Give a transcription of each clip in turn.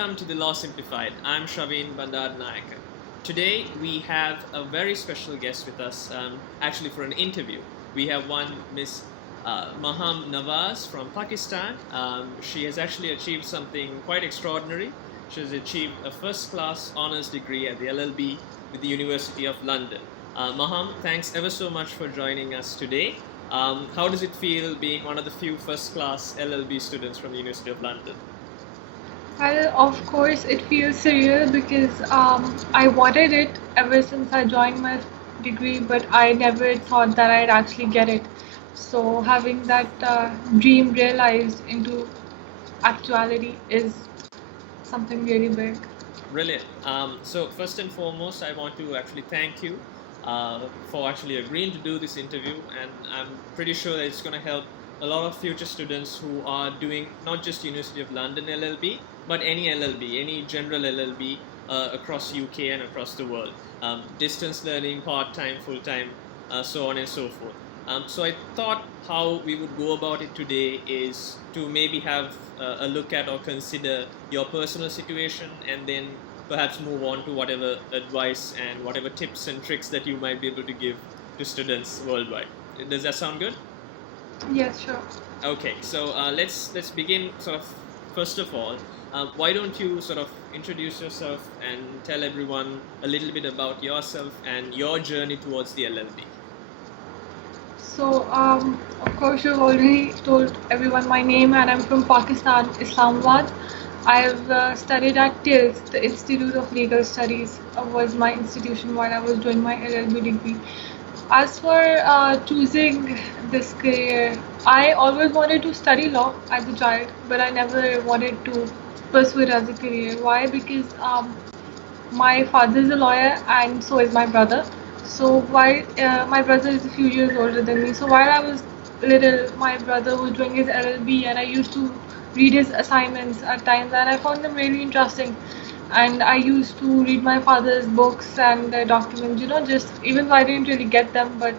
welcome to the Law Simplified. I'm Shavin Bandar Nayak. Today we have a very special guest with us, actually for an interview. We have one Miss Maham Nawaz from Pakistan. She has actually achieved something quite extraordinary. She has achieved a first-class honours degree at the LLB with the University of London. Maham, thanks ever so much for joining us today. How does it feel being one of the few first-class LLB students from the University of London? Well, of course, it feels surreal because I wanted it ever since I joined my degree, but I never thought that I'd actually get it. So having that dream realized into actuality is something really big. Brilliant. So first and foremost, I want to actually thank you for actually agreeing to do this interview, and I'm pretty sure that it's going to help a lot of future students who are doing not just University of London LLB, but any LLB, any general LLB across UK and across the world. Distance learning, part-time, full-time, so on and so forth. So I thought how we would go about it today is to maybe have a look at or consider your personal situation, and then perhaps move on to whatever advice and whatever tips and tricks that you might be able to give to students worldwide. Does that sound good? Yes, sure. Okay, so let's begin sort of first of all. Why don't you sort of introduce yourself and tell everyone a little bit about yourself and your journey towards the LLB? So, of course, you've already told everyone my name, and I'm from Pakistan, Islamabad. I've studied at TILS, the Institute of Legal Studies, was my institution while I was doing my LLB degree. As for choosing this career, I always wanted to study law as a child, but I never wanted to pursue it as a career. Why? Because my father is a lawyer and so is my brother. So while my brother is a few years older than me, so while I was little, my brother was doing his LLB, and I used to read his assignments at times, and I found them really interesting. And I used to read my father's books and documents, just even though I didn't really get them, but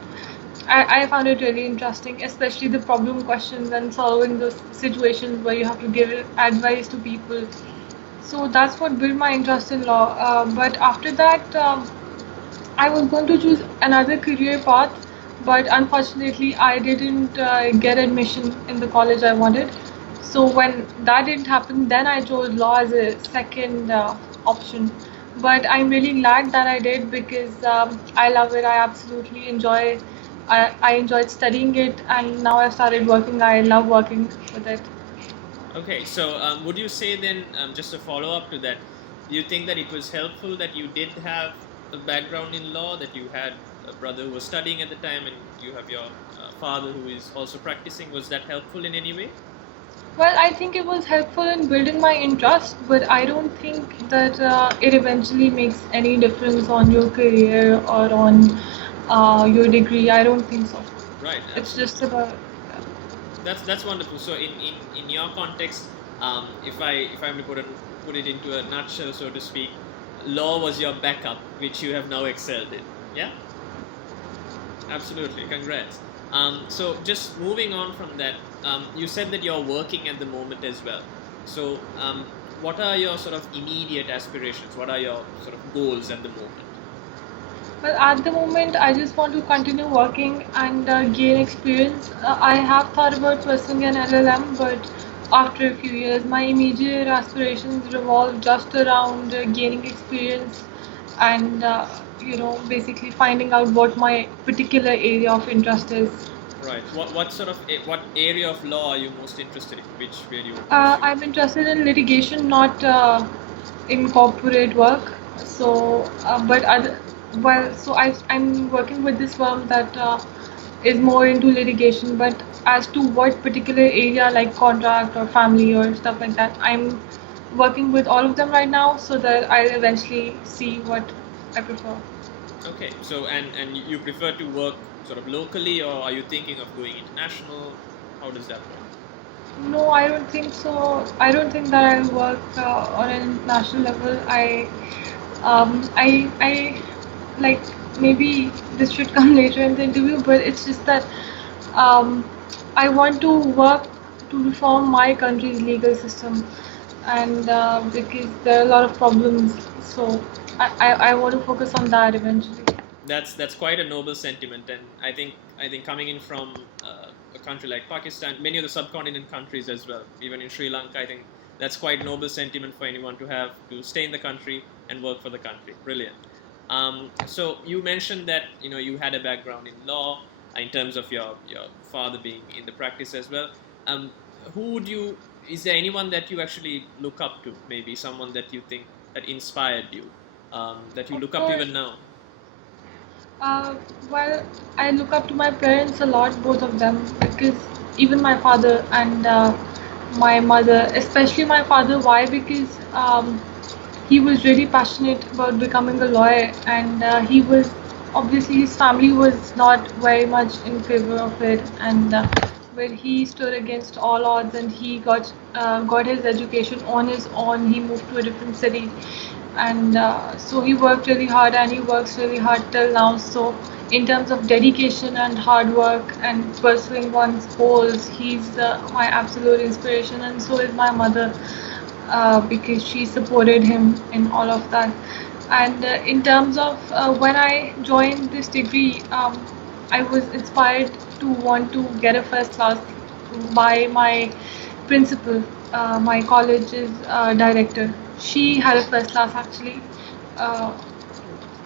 I found it really interesting, especially the problem questions and solving those situations where you have to give advice to people. So that's what built my interest in law. But after that, I was going to choose another career path, but unfortunately, I didn't get admission in the college I wanted. So when that didn't happen, then I chose law as a second option. But I'm really glad that I did because I love it. I absolutely enjoy. I enjoyed studying it, and now I've started working. I love working with it. Okay, so would you say then, just a follow-up to that, do you think that it was helpful that you did have a background in law, that you had a brother who was studying at the time and you have your father who is also practicing? Was that helpful in any way? Well, I think it was helpful in building my interest, but I don't think that it eventually makes any difference on your career or on your degree. I don't think so. Right. It's just about. That's wonderful. So in your context, if I'm to put it into a nutshell, so to speak, law was your backup, which you have now excelled in. Yeah. Absolutely. Congrats. So just moving on from that, you said that you're working at the moment as well. So what are your sort of immediate aspirations? What are your sort of goals at the moment? Well, at the moment, I just want to continue working and gain experience. I have thought about pursuing an LLM, but after a few years, my immediate aspirations revolve just around gaining experience and basically finding out what my particular area of interest is. Right. What area of law are you most interested in? Which where you? I'm interested in litigation, not in corporate work. So, I'm working with this firm that is more into litigation. But as to what particular area, like contract or family or stuff like that, I'm working with all of them right now, so that I'll eventually see what I prefer. Okay. So and you prefer to work sort of locally, or are you thinking of going international? How does that work? No, I don't think so. I don't think that I'll work on an international level. I like, maybe this should come later in the interview, but it's just that I want to work to reform my country's legal system. and because there are a lot of problems, so I want to focus on that eventually. That's quite a noble sentiment, and I think coming in from a country like Pakistan, many of the subcontinent countries as well, even in Sri Lanka, I think that's quite noble sentiment for anyone to have, to stay in the country and work for the country. Brilliant. So you mentioned that you had a background in law, in terms of your father being in the practice as well. Um, who would you? Is there anyone that you actually look up to? Maybe someone that you think that inspired you, that you Of look up to course. even now? Uh, well, I look up to my parents a lot, both of them, because even my father and my mother, especially my father. Why? Because he was really passionate about becoming a lawyer, and he was obviously his family was not very much in favor of it, and but he stood against all odds, and he got his education on his own. He moved to a different city, and so he worked really hard, and he works really hard till now. So in terms of dedication and hard work and pursuing one's goals, he's my absolute inspiration, and so is my mother, because she supported him in all of that. And in terms of when I joined this degree, I was inspired to want to get a first class by my principal, my college's director. She had a first class actually, uh,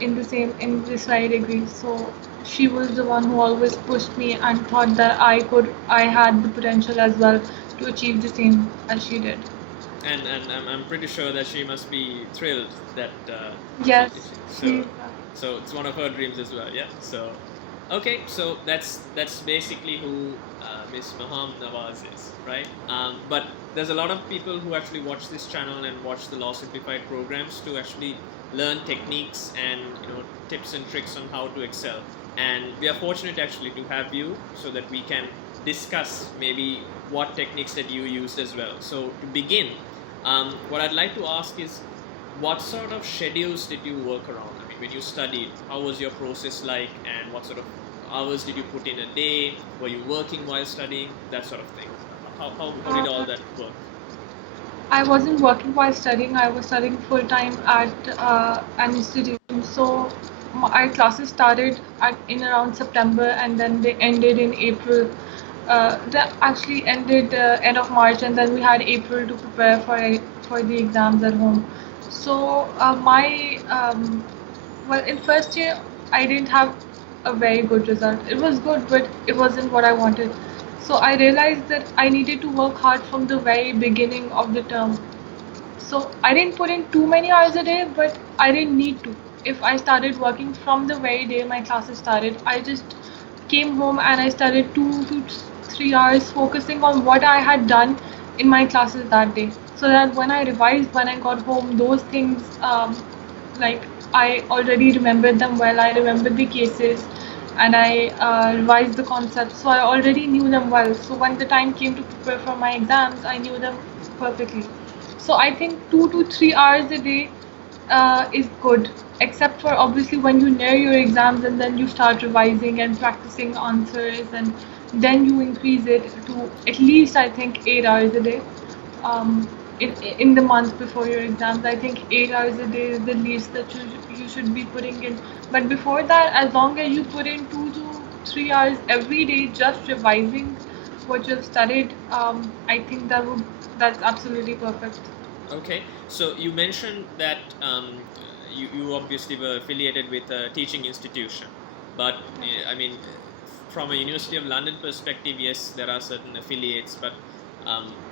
in this right degree. So she was the one who always pushed me and thought that I had the potential as well to achieve the same as she did. And I'm pretty sure that she must be thrilled that Yes, she. so it's one of her dreams as well. Yeah. So okay, so that's basically who Miss Maham Nawaz is, right? But there's a lot of people who actually watch this channel and watch the Law Simplified programs to actually learn techniques and tips and tricks on how to excel. And we are fortunate actually to have you so that we can discuss maybe what techniques that you used as well. So to begin, what I'd like to ask is, what sort of schedules did you work around? I mean, when you studied, how was your process like, and what sort of hours did you put in a day? Were you working while studying? That sort of thing. How did all that work? I wasn't working while studying. I was studying full time at an institution. So my classes started in around September, and then they ended in April. They actually ended end of March, and then we had April to prepare for the exams at home. So my well, in first year I didn't have a very good result. It was good, but it wasn't what I wanted. So I realized that I needed to work hard from the very beginning of the term. So I didn't put in too many hours a day, but I didn't need to. If I started working from the very day my classes started, I just came home and I studied 2 to 3 hours focusing on what I had done in my classes that day. So that when I revised, when I got home, those things, like I already remembered them well. I remembered the cases, and I revised the concepts, so I already knew them well. So when the time came to prepare for my exams, I knew them perfectly. So I think 2 to 3 hours a day is good, except for obviously when you near your exams and then you start revising and practicing answers, and then you increase it to at least I think 8 hours a day. Um, in the month before your exams, I think 8 hours a day is the least that you should be putting in. But before that, as long as you put in 2 to 3 hours every day just revising what you've studied, I think that's absolutely perfect. Okay, so you mentioned that you obviously were affiliated with a teaching institution, but I mean, from a University of London perspective, yes, there are certain affiliates, but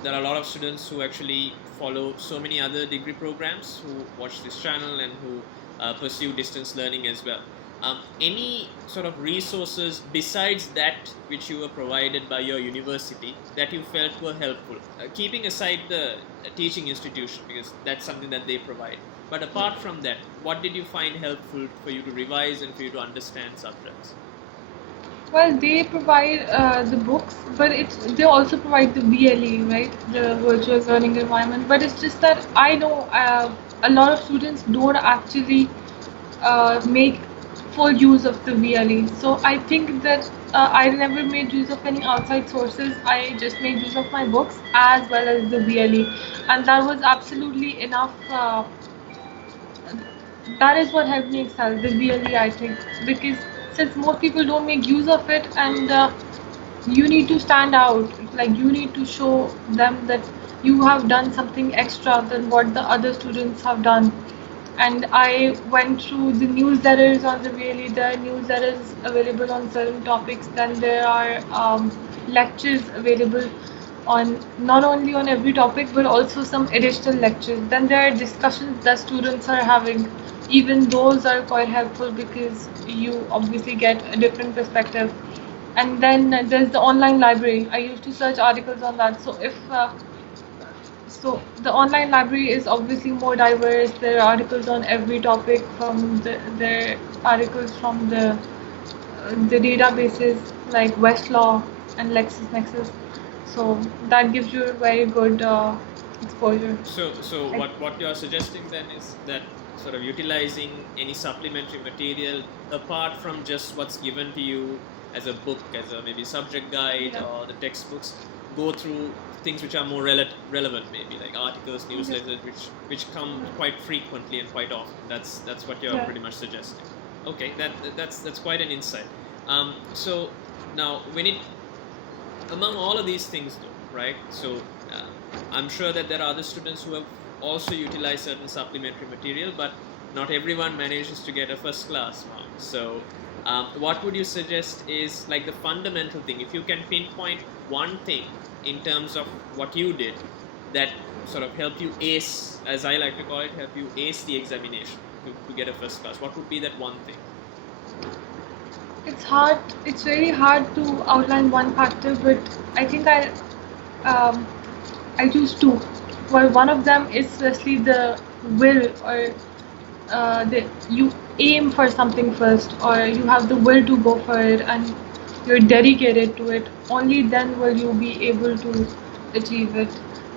there are a lot of students who actually follow so many other degree programs who watch this channel and who pursue distance learning as well. Any sort of resources besides that which you were provided by your university that you felt were helpful? Keeping aside the teaching institution, because that's something that they provide. But apart from that, what did you find helpful for you to revise and for you to understand subjects? Well, they provide the books, but they also provide the VLE, right? The virtual learning environment. But it's just that I know a lot of students don't actually make full use of the VLE. So I think that I never made use of any outside sources. I just made use of my books as well as the VLE, and that was absolutely enough. That is what helped me excel, the VLE, I think, because since most people don't make use of it, and you need to stand out, like you need to show them that you have done something extra than what the other students have done. And I went through the newsletters on the VLE. There are newsletters available on certain topics. Then there are lectures available on not only on every topic but also some additional lectures. Then there are discussions that students are having. Even those are quite helpful because you obviously get a different perspective. And then there's the online library. I used to search articles on that. So the online library is obviously more diverse. There are articles on every topic there are articles from the databases like Westlaw and LexisNexis. So that gives you a very good exposure. So what you are suggesting then is that sort of utilizing any supplementary material apart from just what's given to you as a book, as a maybe subject guide or the textbooks, go through things which are more relevant, maybe like articles, newsletters, which come quite frequently and quite often. That's what you're pretty much suggesting. Okay, that's quite an insight. So now among all of these things though, right? So I'm sure that there are other students who have also utilized certain supplementary material, but not everyone manages to get a first class mark. So what would you suggest is like the fundamental thing, if you can pinpoint one thing in terms of what you did that sort of helped you ace, as I like to call it, help you ace the examination to get a first class, what would be that one thing? It's hard. It's very hard to outline one factor, but I think I choose two. Well, one of them is firstly the will, or you aim for something first, or you have the will to go for it, and you're dedicated to it. Only then will you be able to achieve it.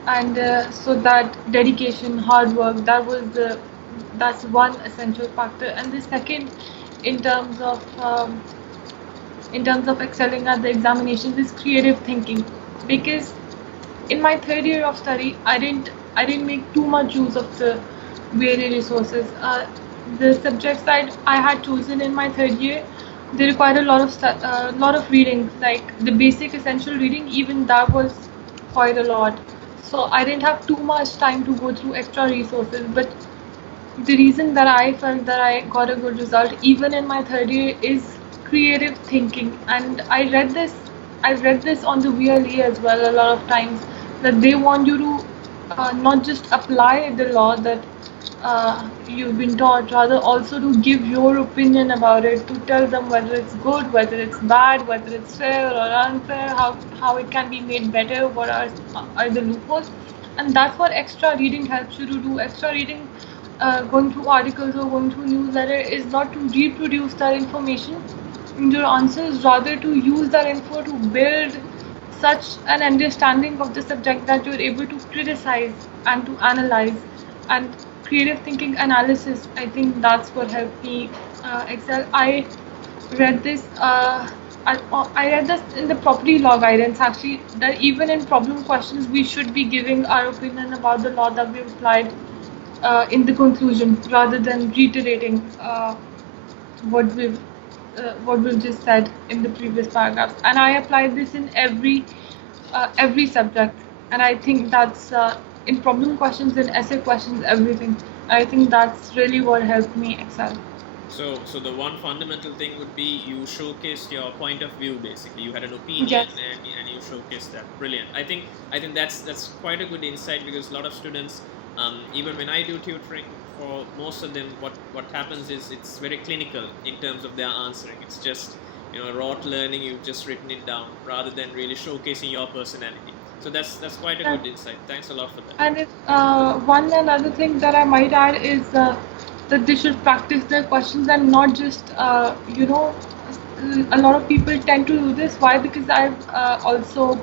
And so that dedication, hard work, that's one essential factor. And the second, in terms of excelling at the examinations, is creative thinking. Because in my third year of study, I didn't make too much use of the VLE resources. The subjects that I had chosen in my third year, they required a lot of reading, like the basic essential reading. Even that was quite a lot. So I didn't have too much time to go through extra resources. But the reason that I felt that I got a good result even in my third year is creative thinking. And I read this on the VLE as well a lot of times, that they want you to not just apply the law that you've been taught, rather also to give your opinion about it, to tell them whether it's good, whether it's bad, whether it's fair or unfair, how it can be made better, what are the loopholes. And that's what extra reading helps you to do. Extra reading, going through articles or going through newsletter, is not to reproduce that information in your answers, rather to use that info to build such an understanding of the subject that you're able to criticize and to analyze. And creative thinking analysis, I think that's what helped me excel. I read this in the property law guidance, actually, that even in problem questions we should be giving our opinion about the law that we've applied in the conclusion, rather than reiterating what we've just said in the previous paragraphs. And I applied this in every subject, and I think that's in problem questions, in essay questions, everything. I think that's really what helped me excel. So the one fundamental thing would be you showcased your point of view. Basically, you had an opinion, Yes. and you showcased that. Brilliant. I think that's quite a good insight, because a lot of students, even when I do tutoring, for most of them, what happens is it's very clinical in terms of their answering. It's just rote learning. You've just written it down rather than really showcasing your personality. So that's quite a good insight. Thanks a lot for that. And one another thing that I might add is that they should practice their questions, and not just a lot of people tend to do this. Why? Because I've also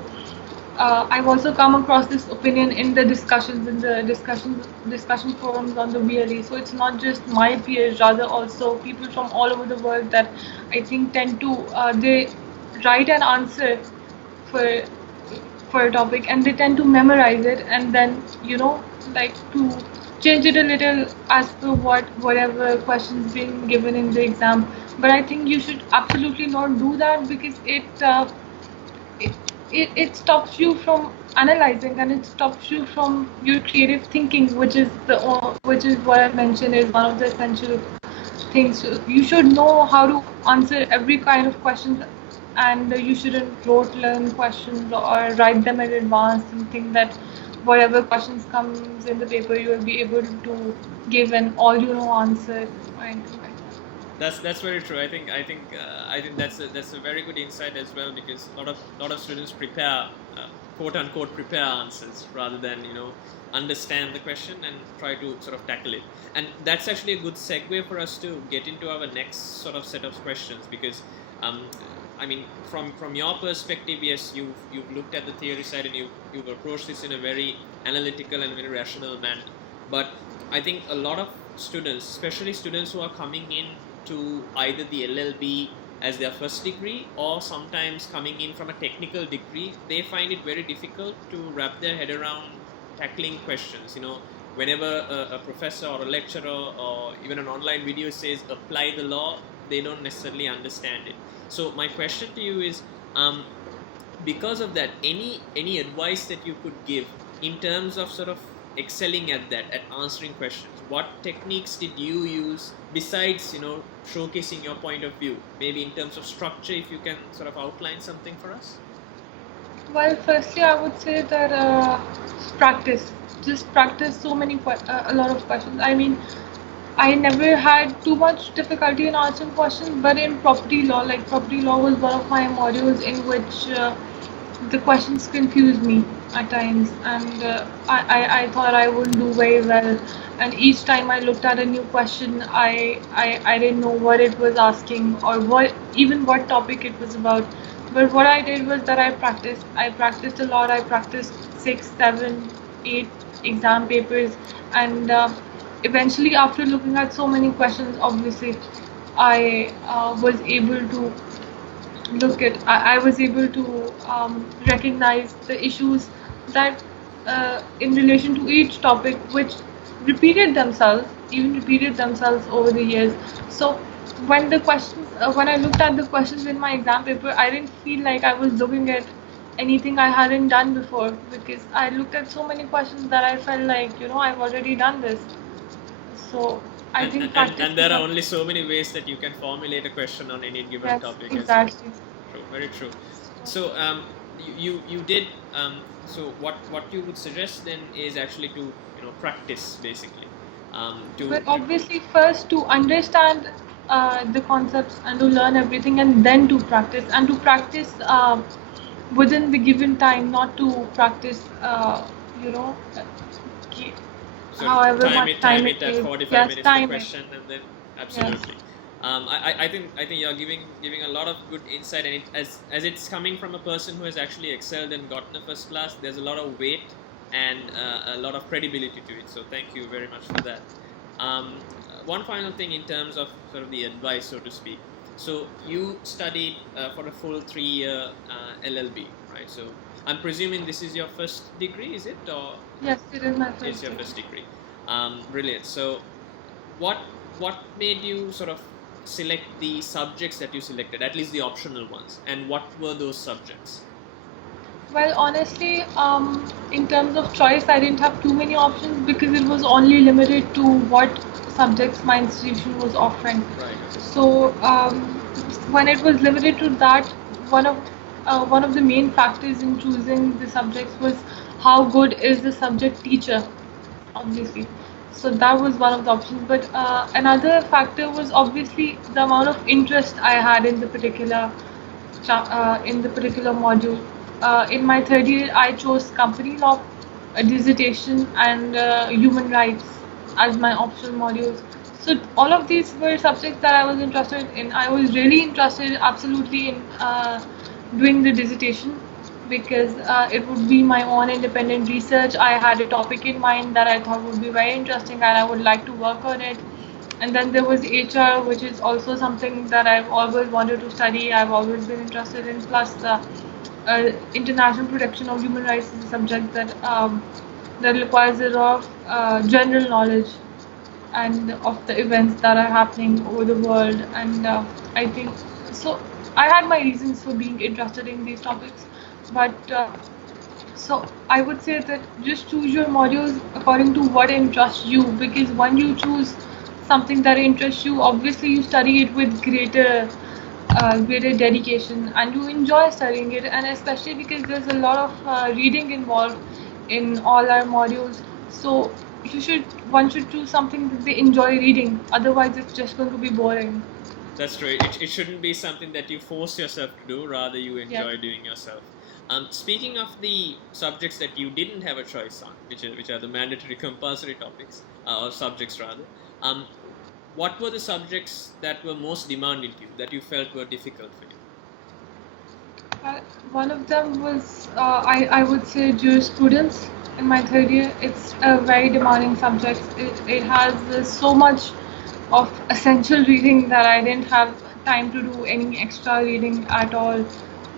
I've also come across this opinion in the discussions, in the discussion forums on the VLE. So it's not just my peers, rather also people from all over the world that I think tend to they write an answer for a topic and they tend to memorize it and then like to change it a little as per whatever questions being given in the exam. But I think you should absolutely not do that because it, it stops you from analyzing and it stops you from your creative thinking, which is what I mentioned is one of the essential things. You should know how to answer every kind of questions, and you shouldn't rote learn questions or write them in advance and think that whatever questions comes in the paper you will be able to give an all answer or anything like that. That's very true. I think that's a very good insight as well, because a lot of students prepare quote unquote prepare answers rather than understand the question and try to sort of tackle it. And that's actually a good segue for us to get into our next sort of set of questions, because I mean, from your perspective, yes, you've looked at the theory side and you've approached this in a very analytical and very rational manner. But I think a lot of students, especially students who are coming in to either the LLB as their first degree or sometimes coming in from a technical degree, they find it very difficult to wrap their head around tackling questions. Whenever a professor or a lecturer or even an online video says apply the law, they don't necessarily understand it. So my question to you is, because of that, any advice that you could give in terms of sort of excelling at that, at answering questions? What techniques did you use besides showcasing your point of view? Maybe in terms of structure, if you can sort of outline something for us. Well, firstly, I would say that practice. Just practice a lot of questions. I mean, I never had too much difficulty in answering questions, but in property law, like property law was one of my modules in which the questions confused me at times, and I thought I wouldn't do very well. And each time I looked at a new question, I didn't know what it was asking or what topic it was about. But what I did was that I practiced a lot. I practiced 6, 7, 8 exam papers, and eventually, after looking at so many questions, obviously, I was able to I was able to recognize the issues that in relation to each topic, which repeated themselves over the years. So when when I looked at the questions in my exam paper, I didn't feel like I was looking at anything I hadn't done before, because I looked at so many questions that I felt like I've already done this. So I think practice. And there are only so many ways that you can formulate a question on any given topic. Exactly. True, very true. So you did. So what you would suggest then is actually to practice basically. But obviously, first to understand the concepts and to learn everything, and then to practice within the given time, not to practice so however time much time it at takes. 45 minutes per Time question, and then absolutely. Yes. I think you're giving a lot of good insight, and as it's coming from a person who has actually excelled and gotten a first class, there's a lot of weight and a lot of credibility to it. So thank you very much for that. One final thing in terms of sort of the advice, so to speak. So you studied for a full 3-year LLB, right? So I'm presuming this is your first degree, is it? Or yes, it is my first. It's your first degree. Brilliant. So what made you sort of select the subjects that you selected, at least the optional ones, and what were those subjects? Well, honestly, in terms of choice, I didn't have too many options because it was only limited to what subjects my institution was offering. Right. So when it was limited to that, one of the main factors in choosing the subjects was how good is the subject teacher, obviously. So that was one of the options. But another factor was obviously the amount of interest I had in the particular module. In my third year, I chose company law, dissertation, and human rights as my optional modules. So all of these were subjects that I was interested in. I was really interested, absolutely, in doing the dissertation. because it would be my own independent research. I had a topic in mind that I thought would be very interesting and I would like to work on it. And then there was HR, which is also something that I've always wanted to study. I've always been interested in. Plus, international protection of human rights is a subject that requires a lot of general knowledge and of the events that are happening over the world. And I think so. I had my reasons for being interested in these topics, but so I would say that just choose your modules according to what interests you, because when you choose something that interests you, obviously you study it with greater dedication and you enjoy studying it, and especially because there's a lot of reading involved in all our modules. So one should choose something that they enjoy reading, otherwise it's just going to be boring. That's true. It shouldn't be something that you force yourself to do, rather you enjoy doing yourself. Speaking of the subjects that you didn't have a choice on, which are the mandatory compulsory topics, or subjects rather, what were the subjects that were most demanding to you, that you felt were difficult for you? One of them was, I would say, jurisprudence in my third year. It's a very demanding subject. It has so much of essential reading that I didn't have time to do any extra reading at all.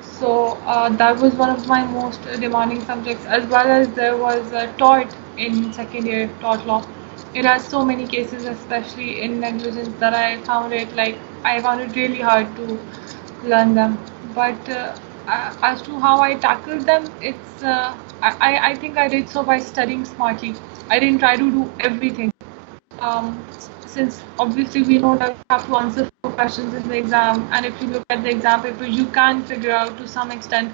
So that was one of my most demanding subjects, as well as there was tort in second year, tort law. It has so many cases, especially in negligence, that I found it really hard to learn them. But as to how I tackled them, I think I did so by studying smartly. I didn't try to do everything. Since obviously we know that you have to answer 4 questions in the exam, and if you look at the exam paper, you can figure out to some extent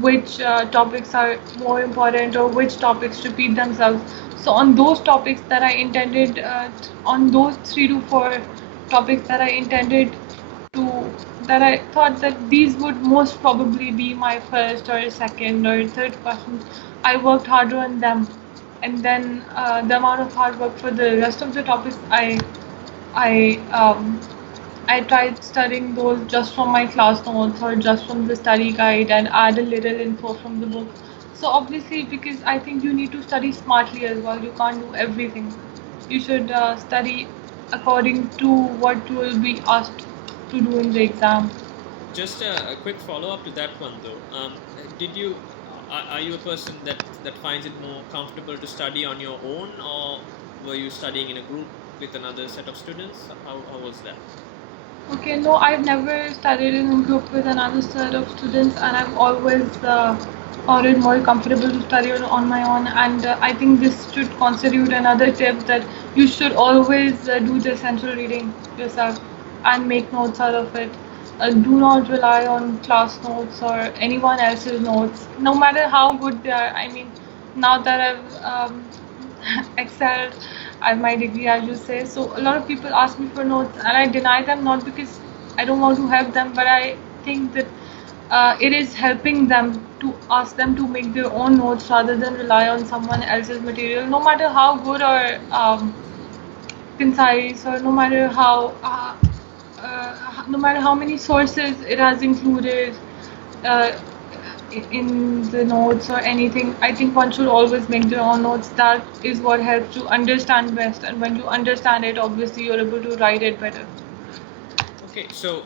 which topics are more important or which topics repeat themselves. So on those topics that I intended, on those 3 to 4 topics that I intended to, that I thought that these would most probably be my first or second or third questions, I worked harder on them. And then the amount of hard work for the rest of the topics, I I tried studying those just from my class notes or just from the study guide and add a little info from the book. So obviously, because I think you need to study smartly as well. You can't do everything. You should study according to what you will be asked to do in the exam. Just a quick follow-up to that one, though. Are you a person that finds it more comfortable to study on your own, or were you studying in a group with another set of students? How was that? Okay, no, I've never studied in a group with another set of students, and I've always found it more comfortable to study on my own. And I think this should constitute another tip, that you should always do the essential reading yourself and make notes out of it. Do not rely on class notes or anyone else's notes, no matter how good they are. I mean, now that I've excelled at my degree, as you say, so a lot of people ask me for notes, and I deny them, not because I don't want to help them, but I think that it is helping them to ask them to make their own notes rather than rely on someone else's material, no matter how good or concise, or no matter how many sources it has included uh, in the notes or anything. I think one should always make their own notes. That is what helps you understand best, and when you understand it, obviously you're able to write it better. Okay, so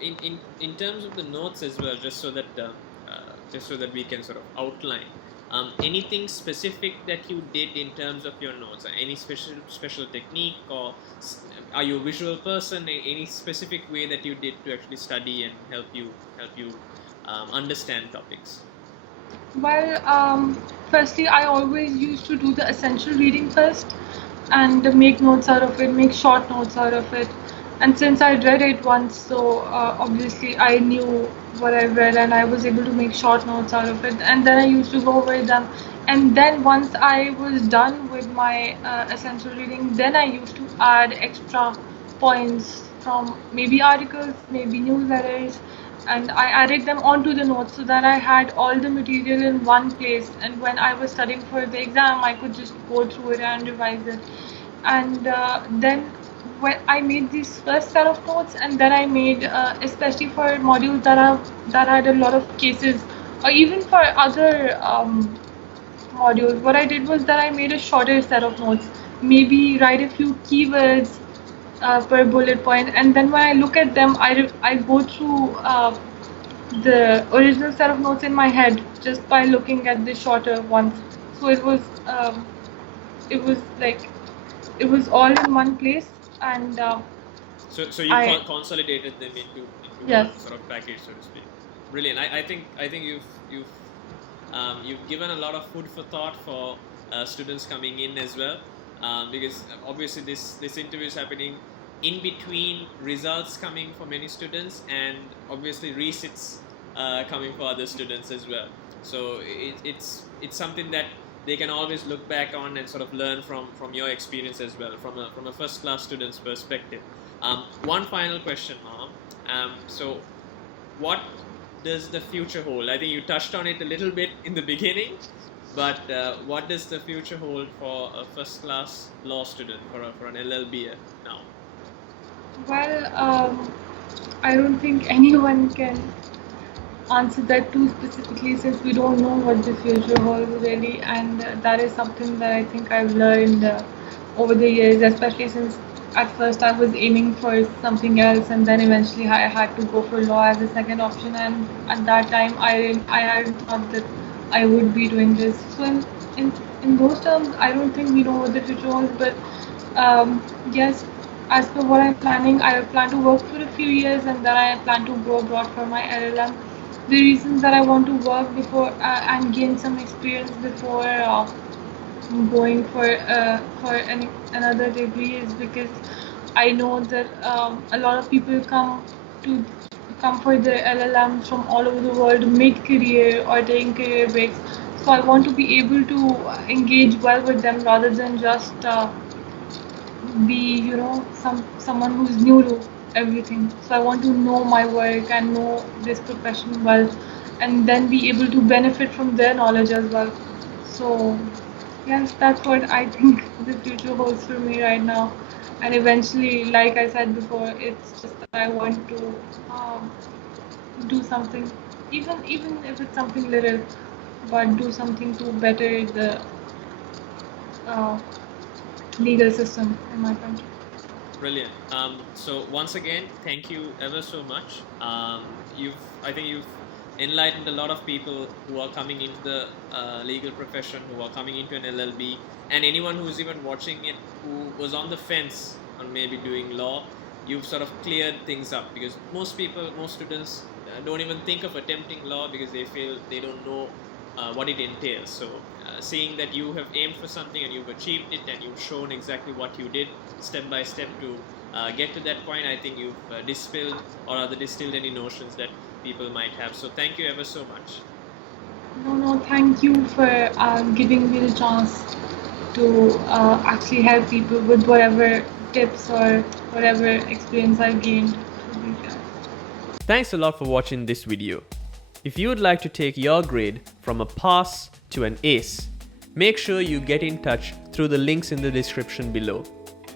in terms of the notes as well, just so that we can sort of outline, anything specific that you did in terms of your notes, any special technique, or are you a visual person? Any specific way that you did to actually study and help you understand topics? Well, firstly, I always used to do the essential reading first and make notes out of it, make short notes out of it. And since I read it once, so obviously I knew what I read and I was able to make short notes out of it. And then I used to go over them. And then once I was done with my essential reading, then I used to add extra points from maybe articles, maybe newsletters, and I added them onto the notes so that I had all the material in one place, and when I was studying for the exam I could just go through it and revise it. And then when I made this first set of notes, and then I made especially for modules that had a lot of cases or even for other modules, what I did was that I made a shorter set of notes, maybe write a few keywords per bullet point, and then when I look at them, I go through the original set of notes in my head just by looking at the shorter ones. So it was like it was all in one place, and So you consolidated them into yes. one sort of package, so to speak. Brilliant. I think you've given a lot of food for thought for students coming in as well, because obviously this interview is happening in between results coming for many students and obviously resits coming for other students as well. So it's something that they can always look back on and sort of learn from your experience as well, from a first class student's perspective. One final question, Maham. So what does the future hold? I think you touched on it a little bit in the beginning, but what does the future hold for a first class law student, for an LLB now? Well, I don't think anyone can answer that too specifically, since we don't know what the future holds really, and that is something that I think I've learned over the years, especially since at first I was aiming for something else, and then eventually I had to go for law as a second option, and at that time I hadn't thought that I would be doing this. So in those terms, I don't think we know what the future holds, but yes, as per what I'm planning, I plan to work for a few years and then I plan to go abroad for my LLM. The reason that I want to work before and gain some experience before going for another degree is because I know that a lot of people come for the LLMs from all over the world mid-career or taking career breaks. So I want to be able to engage well with them rather than just be someone who's new to everything. So I want to know my work and know this profession well, and then be able to benefit from their knowledge as well. So yes, that's what I think the future holds for me right now. And eventually, like I said before, it's just that I want to do something, even if it's something little, but do something to better the legal system in my country. Brilliant. So once again, thank you ever so much. I think you've enlightened a lot of people who are coming into the legal profession, who are coming into an LLB, and anyone who's even watching it who was on the fence on maybe doing law. You've sort of cleared things up, because most students don't even think of attempting law because they feel they don't know what it entails. So seeing that you have aimed for something and you've achieved it and you've shown exactly what you did step by step to get to that point, I think you've distilled any notions that people might have. So thank you ever so much. No, thank you for giving me the chance to actually help people with whatever tips or whatever experience I've gained. Thanks a lot for watching this video. If you would like to take your grade from a pass to an ace, make sure you get in touch through the links in the description below.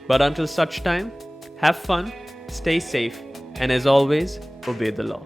But until such time, have fun, stay safe, and as always, obey the law.